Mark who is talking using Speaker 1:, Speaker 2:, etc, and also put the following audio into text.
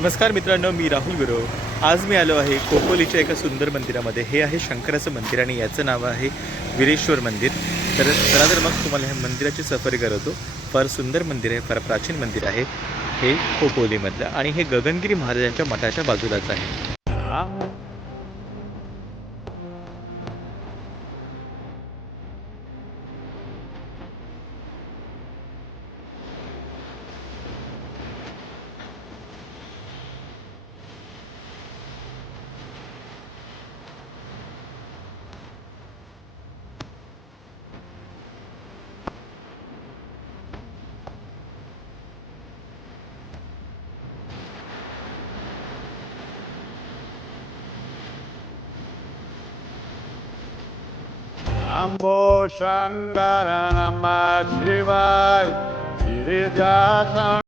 Speaker 1: नमस्कार मित्रांनो मी राहुल गुरव आज मी आलो आहे कोकोलीच्या एका सुंदर मंदिरामध्ये. हे आहे शंकराचं मंदिर आणि याचं नाव आहे वीरेश्वर मंदिर. तर चला तर मग तुम्हाला ह्या मंदिराची सफर करवतो फार सुंदर मंदिर आहे फार प्राचीन मंदिर आहे. हे कोकोलीमधलं आणि हे गगनगिरी महाराजांच्या मठाच्या बाजूलाच आहे.
Speaker 2: Nambo Shankaranama Shivai Girijasam